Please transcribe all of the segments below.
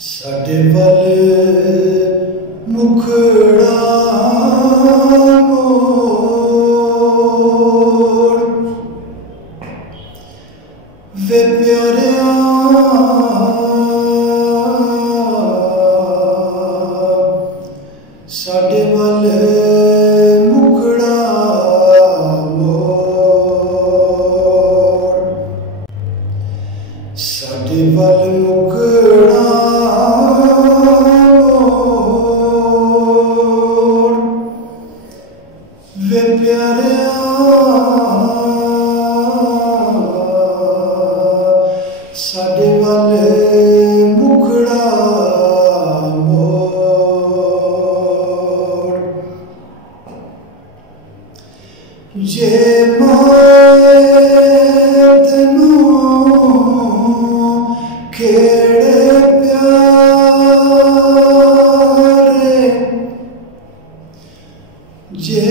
साडे वल मुखड़ा मोड़ वे प्यारिया साडे वल मुखड़ा मोड़ साडे वल मुखड़ा वे प्यारिया साडे वल मुखड़ा मोड़ जे माए तैनूं केड़े प्यारे जे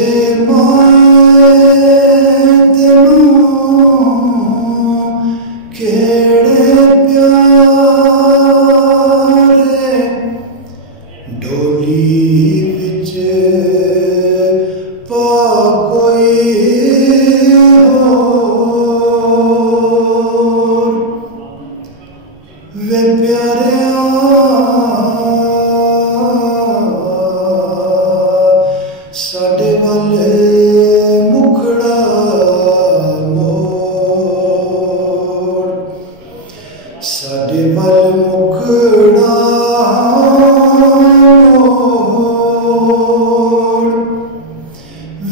केड़े प्यारे डोली विच पा कोई होर वे प्यारिया साडे वल मुखड़ा मोड़ साडे वल मुखड़ा मोड़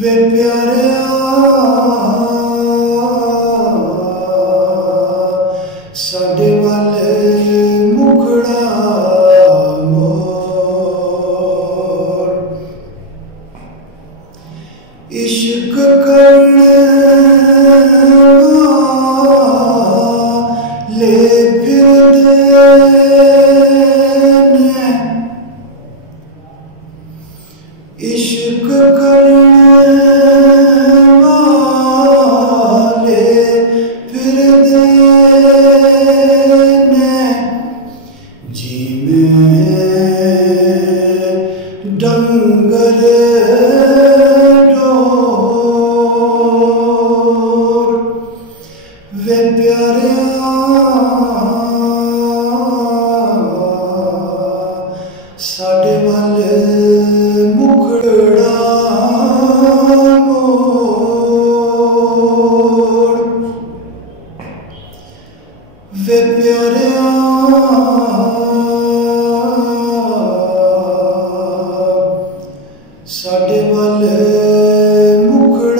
वे प्यारिया साडे वल मुखड़ा मोड़ इश्क करने ले फिरदे ने इश्क करने वाले फिरदे ने जिमें डंगर वे प्यारिया साडे वल मुखड़ा मोड़ वे प्यारिया साडे वल मुखड़ा